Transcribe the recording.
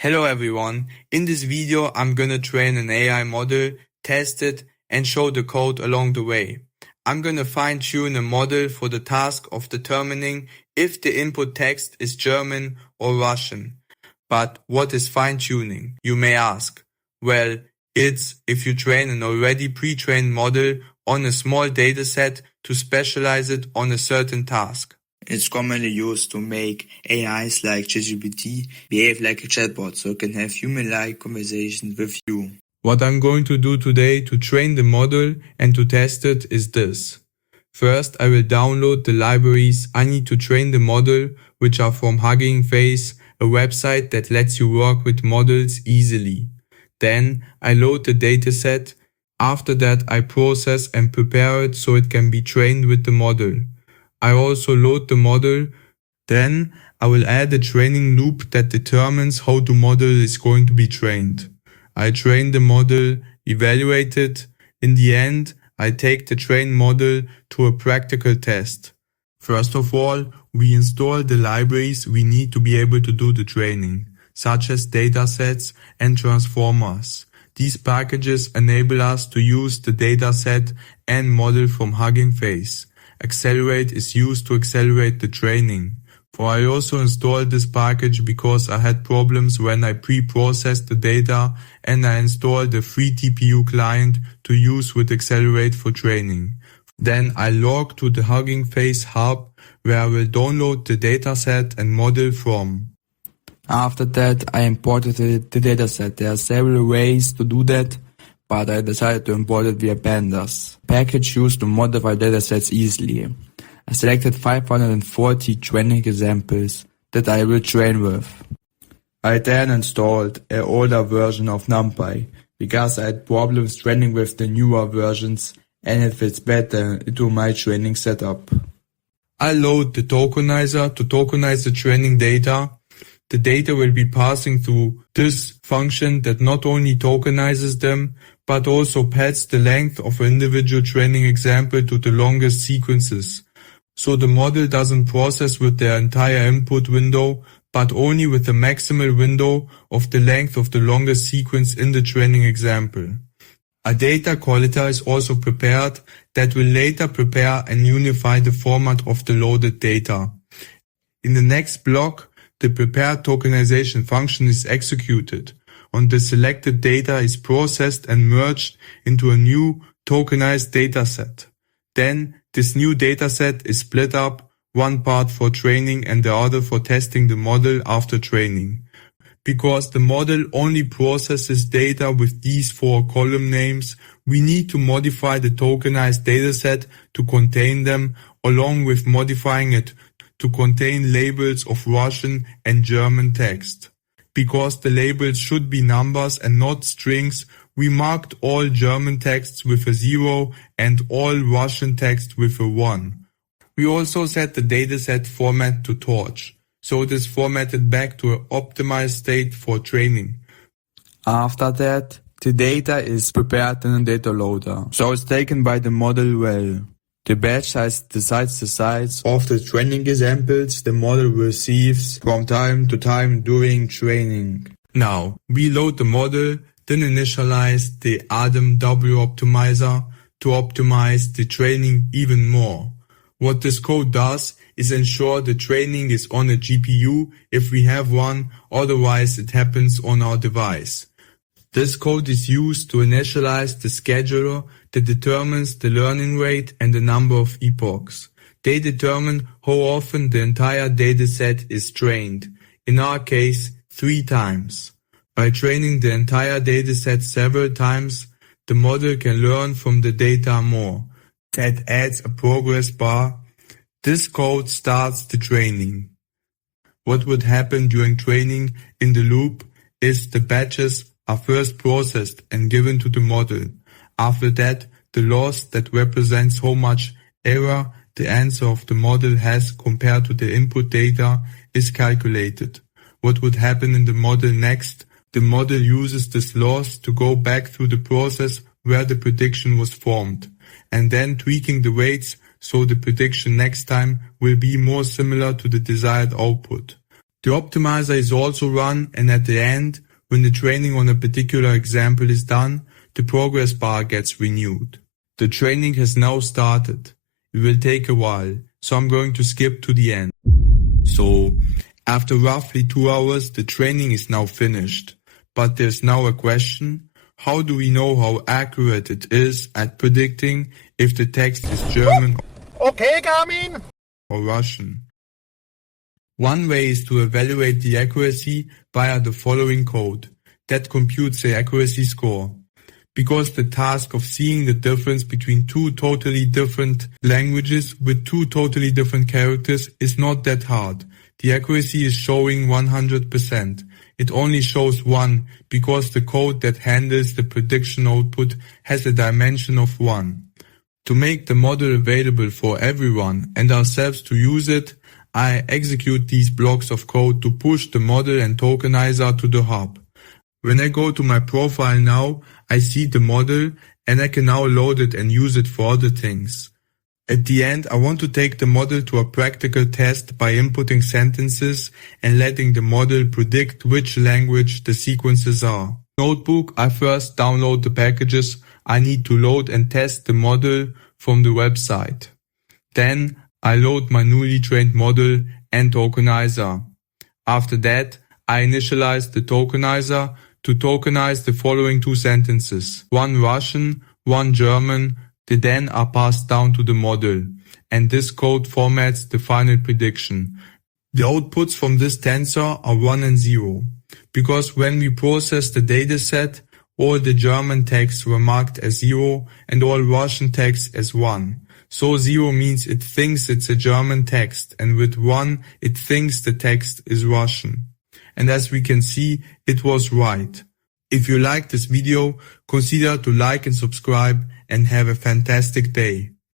Hello everyone, in this video I'm gonna train an AI model, test it and show the code along the way. I'm gonna fine-tune a model for the task of determining if the input text is German or Russian. But what is fine-tuning, you may ask? Well, it's if you train an already pre-trained model on a small dataset to specialize it on a certain task. It's commonly used to make AIs like ChatGPT behave like a chatbot so it can have human-like conversations with you. What I'm going to do today to train the model and to test it is this. First, I will download the libraries I need to train the model, which are from Hugging Face, a website that lets you work with models easily. Then I load the dataset. After that, I process and prepare it so it can be trained with the model. I also load the model. Then I will add a training loop that determines how the model is going to be trained. I train the model, evaluate it. In the end, I take the trained model to a practical test. First of all, we install the libraries we need to be able to do the training, such as datasets and transformers. These packages enable us to use the dataset and model from Hugging Face. Accelerate is used to accelerate the training. For I also installed this package because I had problems when I pre-processed the data, and I installed a free TPU client to use with Accelerate for training. Then I log to the Hugging Face hub where I will download the dataset and model from. After that, I imported the dataset. There are several ways to do that, but I decided to import it via pandas, package used to modify datasets easily. I selected 540 training examples that I will train with. I then installed an older version of NumPy because I had problems training with the newer versions and it fits better into my training setup. I load the tokenizer to tokenize the training data. The data will be passing through this function that not only tokenizes them, but also pads the length of an individual training example to the longest sequences. So the model doesn't process with the entire input window, but only with the maximal window of the length of the longest sequence in the training example. A data qualifier is also prepared that will later prepare and unify the format of the loaded data. In the next block, the prepared tokenization function is executed. And the selected data is processed and merged into a new tokenized dataset. Then this new dataset is split up, one part for training and the other for testing the model after training. Because the model only processes data with these 4 column names, we need to modify the tokenized dataset to contain them, along with modifying it to contain labels of Russian and German text. Because the labels should be numbers and not strings, we marked all German texts with a 0 and all Russian text with a 1. We also set the dataset format to torch, so it is formatted back to an optimized state for training. After that, the data is prepared in a data loader, so it's taken by the model well. The batch size decides the size of the training examples the model receives from time to time during training. Now, we load the model, then initialize the ADAM W optimizer to optimize the training even more. What this code does is ensure the training is on a GPU if we have one, otherwise it happens on our device. This code is used to initialize the scheduler that determines the learning rate and the number of epochs. They determine how often the entire dataset is trained, in our case 3 times. By training the entire dataset several times, the model can learn from the data more. That adds a progress bar. This code starts the training. What would happen during training in the loop is the batches are first processed and given to the model. After that, the loss that represents how much error the answer of the model has compared to the input data is calculated. What would happen in the model next? The model uses this loss to go back through the process where the prediction was formed, and then tweaking the weights so the prediction next time will be more similar to the desired output. The optimizer is also run, and at the end, when the training on a particular example is done, the progress bar gets renewed. The training has now started. It will take a while, so I'm going to skip to the end. So, after roughly 2 hours, the training is now finished. But there's now a question: how do we know how accurate it is at predicting if the text is German Okay, Garmin. or Russian? One way is to evaluate the accuracy via the following code that computes the accuracy score. Because the task of seeing the difference between two totally different languages with two totally different characters is not that hard. The accuracy is showing 100%. It only shows 1 because the code that handles the prediction output has a dimension of 1. To make the model available for everyone and ourselves to use it, I execute these blocks of code to push the model and tokenizer to the hub. When I go to my profile now, I see the model and I can now load it and use it for other things. At the end, I want to take the model to a practical test by inputting sentences and letting the model predict which language the sequences are. Notebook, I first download the packages I need to load and test the model from the website. Then I load my newly trained model and tokenizer. After that, I initialize the tokenizer to tokenize the following 2 sentences, one Russian, one German. They then are passed down to the model, and this code formats the final prediction. The outputs from this tensor are 1 and 0, because when we process the dataset, all the German texts were marked as 0 and all Russian texts as 1. So 0 means it thinks it's a German text, and with 1 it thinks the text is Russian. And as we can see, it was right. If you liked this video, consider to like and subscribe and have a fantastic day.